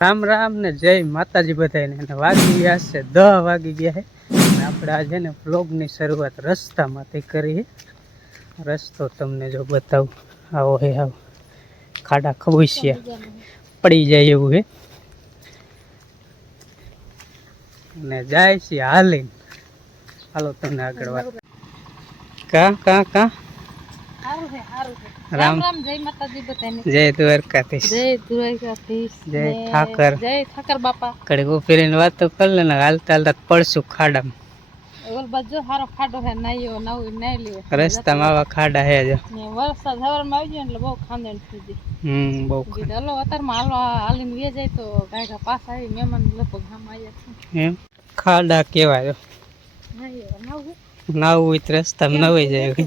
રામ રામ ને જય માતાજી બધાને અને વાગી ગયા છે દહ વાગી ગયા છે. અને આપણે આજે ને બ્લોગની શરૂઆત રસ્તામાંથી કરીએ. રસ્તો તમને જો બતાવું. આવો હે, આવો. ખાડા ખબુશિયા. પડી જાય એવું હે. અને જાય છે હાલીને. હાલો તમને આગળ વાત. કા કા કા? રામ. રામ જય માતાજી બધાને. જય દ્વારકાધીશ. જય દ્વારકાધીશ. જય ઠાકર. જય ઠાકર બાપા. કડગો ફેરીને તો કર લે ને હાલતા હાલતા પડશું ખાડામાં. ઓલ બાજુ હારો ખાડો છે નાયો નવ નાઈ લ્યો રસ્તામાં આવા ખાડા હે જો ને વરસાદ હવારમાં આવી ગયો ને એટલે બહુ ખાંદણ થઈ ગઈ. હમ બહુ કીધું હલો અત્યારમાં હાલવા હાલીને વે જાય તો પાછા આવી મહેમાન લગભગ ગામ આવ્યા છે. એમ? ખાડા કેવાય નવું. નાવું રસ્તામાં નવાઈ જાય.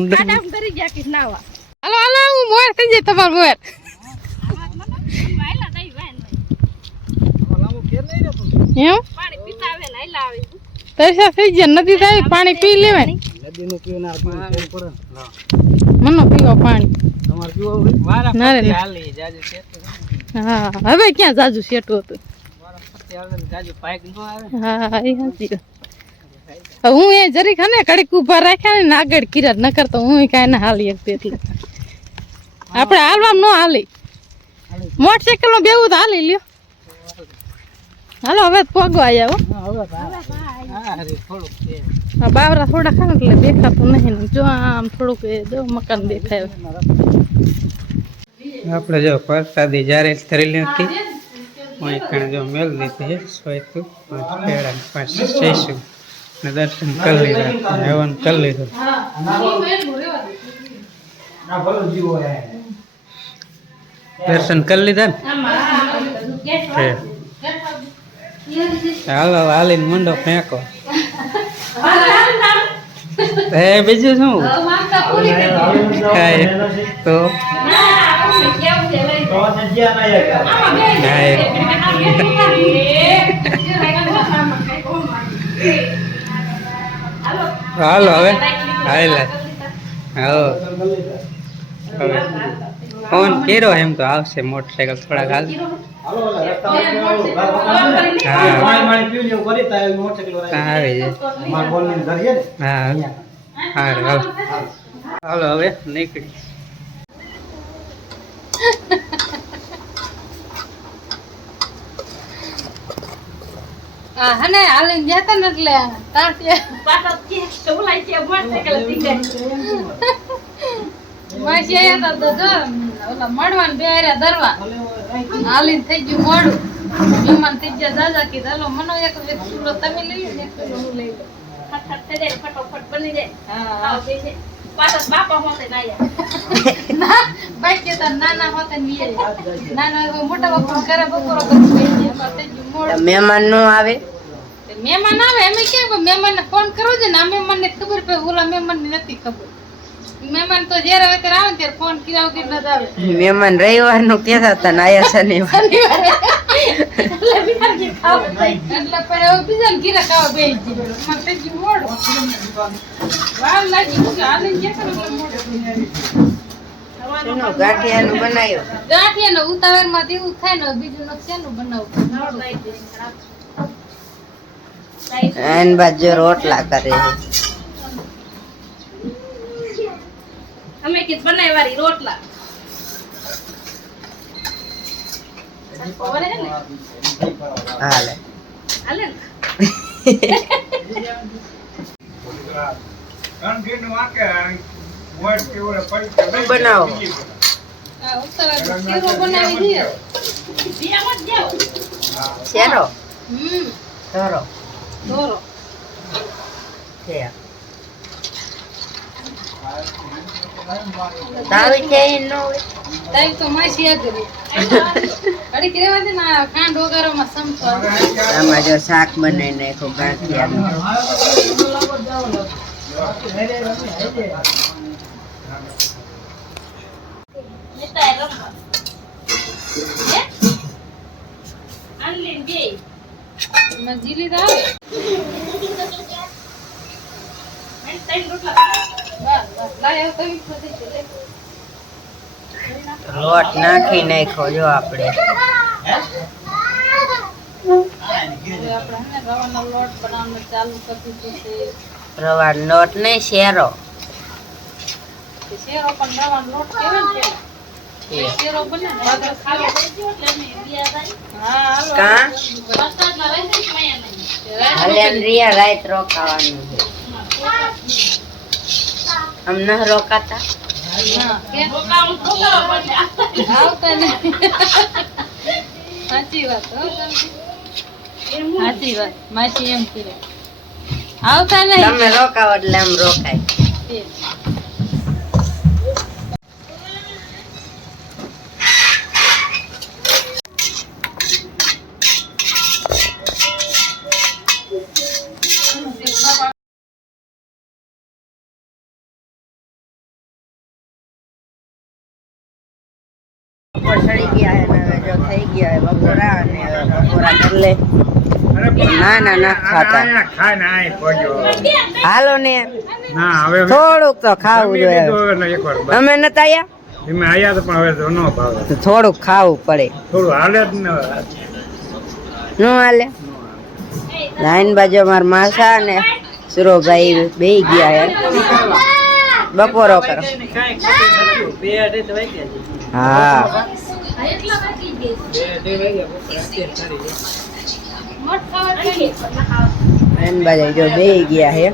ડૂબી. આડામ કરી ગયા કે નાવા હાલો હાલો હું મોર થઈ જાય તમાર મોર પાણી પી લેવાય મનો પીવો પાણી. હા હવે ક્યાં જાજુ સેટું હતું હા એ. હવે હું એ જરી ખાને કડીક ઊભા રાખ્યા ને આગળ કિરાત ન કરતો હું કાંઈ ના હાલી શકતી એટલે. આપણે હાલવામાં ન હાલી. મોટરસાઇકલમાં બેવું તો હાલી લ્યો. હાલો હવે પગો આવ્યા હો. હા, હરી થોડુંક છે. આ બાવરા થોડા ખાને એટલે દેખાતું નહીં જો આમ થોડુંક એ જો મકાન દેખાય. આપણે જો પરસાદી જ્યારે ધરી લીધી હું એક જો મેળ દીધી છે. સોયતું પાંચ પેડા પાંચ જઈશું ને દર્શન કરી લીધા. હેવન કરી લીધું. દર્શન કરી લીધા ને? હાલો, હાલીને મંડો ફેંકો. હે, બીજું શું? કાંઈ તો? હાલો હવે. હાલ. હવે. ફોન કર્યો એમ તો આવશે મોટરસાયકલ થોડાક હાલ. હા. આવી જાય. હા. હાલો હવે નીકળી. હને હાલીને જતા ને એટલે તાંતિયા પાછા કે ઓલાય કે મોટરસાઇકલ ટીંગાઈ માસી આયા તો જો ઓલા મળવાન બે દરવા. હાલીને થઈ ગયું મોડું. મહેમાન થઈ ગયા દાદા કીધું હાલો મનો એક એક તમે લઈ લો એક હું લઈ ફટાફટ થઈ જાય ફટોફટ બની જાય. હા. છે પાછા બાપા હોતે ના ના બાઈક કે તાર નાના હોતે ને નાના તો મોટા બાપા કરે બપોરો મોડું. મહેમાન નો આવે? મહેમાન આવે એમ કેમ મહેમાન ને ફોન કરવો છે ને આ મહેમાન ને ખબર પડે ઓલા મહેમાન ને નથી ખબર. મહેમાન તો જ્યારે આવે ત્યારે આવે ત્યારે ફોન કર્યા વગર ન આવે. મહેમાન રવિવારનું કેતા હતા ને આયા શનિવાર. એટલે બનાવ્યું. ઉતાવળમાં તો એવું થાય ને બીજું નથી શેનું બનાવવું એન બાજુ રોટલા કરે અમે કીધું બનાવી વાળી રોટલા ખબર હે ને હાલે હાલે બનાવો. શીરો? હમ. ધરો દોરો છે તાવી છે નો તાવી તો માસી આગળ ઘડીક રહેવા દે ને આ ખાંડ વઘારોમાં સમતો આવે. આમાં જો શાક બનાવી નાખ્યું ગાંઠિયાનું એમાં. જીલી મજીલી આવે બસ, બસ. લાય હવે કઈ બધી છે, લે. લોટ નાખી નાખો જો આપણે. રવા લોટ નહીં શેરો. શેરો રિયા રાત રોકાવાનું આમ રોકાતા. સાચી વાત સાચી વાત માસી એમ કીધું આવતા નહીં. તમે રોકાવો એટલે આમ રોકાય. બપોર સડી ગયા છે હવે જો થઈ ગયા બપોરા અને બપોરા ના ના ના ખાતા. હાલો ને. ના થોડુંક તો ખાવું જોઈએ. અમે નતા આયા? ધીમે આયા તો પણ હવે ન ભાવે. થોડુંક ખાવું પડે. થોડું હાલે જ ને નો હાલે? લાઈન બાજુ અમાર માસા ને સુરોભાઈ બે ગયા હે. બપોરો કરો. હા લાઈન બાજુ જો બે ગયા હે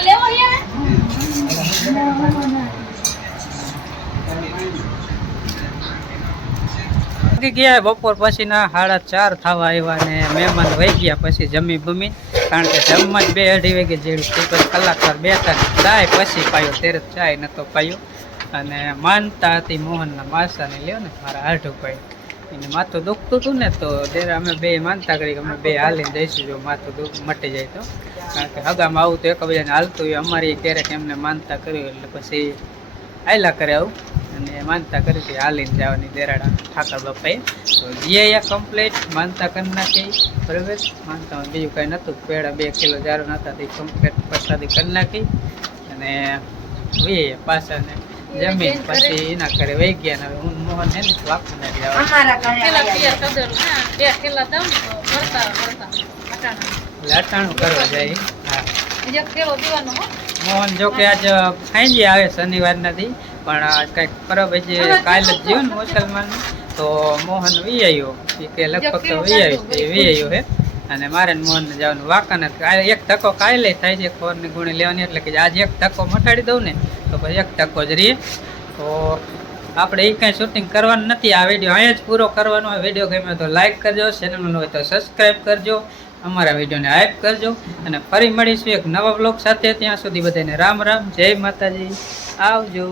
લેવું ગયા બપોર પછીના સાડા ચાર થવા આવ્યા ને મહેમાન વહી ગયા પછી જમી બમી. કારણ કે જમવા જ બે અઢી વાગે જેવું પછી કલાક કલાકાર બેઠા ચાય પછી પાયો, ત્યારે ચાય નતો પાયો. અને માનતા હતી મોહનના માસાને, લ્યો ને, મારા હાઢું પાય એને માથું દુખતું હતું ને, તો ત્યારે અમે બે માનતા કરી અમે બે હાલીને જઈશું, જો માથું દુઃખ મટી જાય તો. કારણ કે હગામાં આવું તો એકબીજાને હાલતું હોય, અમારી ક્યારેક એમને માનતા કર્યું એટલે પછી આયલા કરે આવું. અને માનતા કરી હતી હાલીને જવાની દેરાડા ઠાકર બાપાએ. તો જીએ કમ્પ્લીટ માનતા કરી નાખી બરાબર? માનતા બીજું કાંઈ નહોતું. પેડા બે કિલો જારો નહોતા તે કમ્પ્લીટ પ્રસાદી કરી નાખી. અને વીએ પાછા ને જમીન પછી એના ઘરે વહી ગયા ને હવે હું મોહન ને વાપને જવા અમારા પેલા પિયર કદર હા બે ખેલા દઉં ને તો ભરતા ભરતા અટાણા લાટાણું કરવા જાય. હા. મોહન જો કે આજ ખાઈ આવે શનિવાર દી. પણ કંઈક પરબ હજી કાલે જ જીવન મુસલમાન. તો મોહન વી આવ્યો એ કે લગભગ તો વી આવ્યો છે વી આવ્યો હે અને મારે ને જવાનું વાકન એક ધક્કો કાલે થાય છે ખોરની ગુણી લેવાની. એટલે કે આજે એક ધક્કો મટાડી દઉં ને તો પછી એક ધક્કો જ રહીએ. તો આપણે એ કાંઈ શૂટિંગ કરવાનું નથી. આ વીડિયો અહીંયા જ પૂરો કરવાનો. હોય વીડિયો ગમ્યો તો લાઈક કરજો. ચેનલ હોય તો સબસ્ક્રાઈબ કરજો. અમારા વિડીયોને હાઈપ કરજો. અને ફરી મળીશું એક નવા બ્લોગ સાથે. ત્યાં સુધી બધાને રામ રામ. જય માતાજી. આવજો.